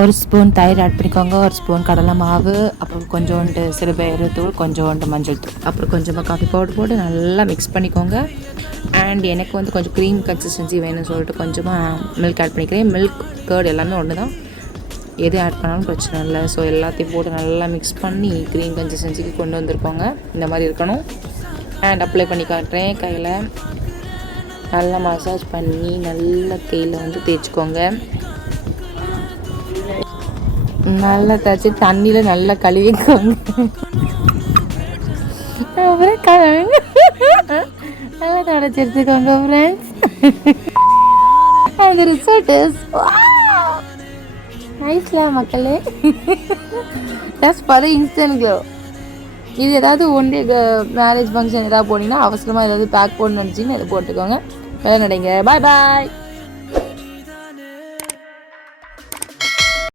ஒரு ஸ்பூன் தயிர் ஆட் பண்ணிக்கோங்க, ஒரு ஸ்பூன் கடலை மாவு, அப்புறம் கொஞ்சோண்டு சிறுபயிறு தூள், கொஞ்சோண்டு மஞ்சள் தூள், அப்புறம் கொஞ்சமாக காஃபி பவுடர் போட்டு நல்லா மிக்ஸ் பண்ணிக்கோங்க. அண்ட் எனக்கு வந்து கொஞ்சம் க்ரீம் கன்சிஸ்டன்சி வேணும்னு சொல்லிட்டு கொஞ்சமாக மில்க் ஆட் பண்ணிக்கிறேன். மில்க் கர்ட் எல்லாமே ஒன்று தான், எது ஆட் பண்ணாலும் பிரச்சனை இல்லை. ஸோ எல்லாத்தையும் போட்டு நல்லா மிக்ஸ் பண்ணி க்ரீம் கன்சிஸ்டன்சிக்கு கொண்டு வந்திருக்கோங்க. இந்த மாதிரி இருக்கணும். அண்ட் அப்ளை பண்ணி காட்டுறேன். கையில் நல்லா மசாஜ் பண்ணி நல்லா கையில் வந்து தேய்ச்சிக்கோங்க. நல்லா தேய்ச்சி தண்ணியில் நல்லா கழுவிக்கோங்க. அப்புறம் நல்லா தொடச்சி எடுத்துக்கோங்க ஃப்ரெண்ட்ஸ். அந்த ரிசல்ட் நைஸ்ல மக்களே. Just for instant glow. இது ஏதாவது ஒன் டே மேரேஜ் ஃபங்க்ஷன் ஏதாவது போனீங்கன்னா அவசரமாக ஏதாவது பேக் போடணும்னு நினச்சிங்கன்னா இதை போட்டுக்கோங்க. வேலை நடைங்க. பாய் பாய்.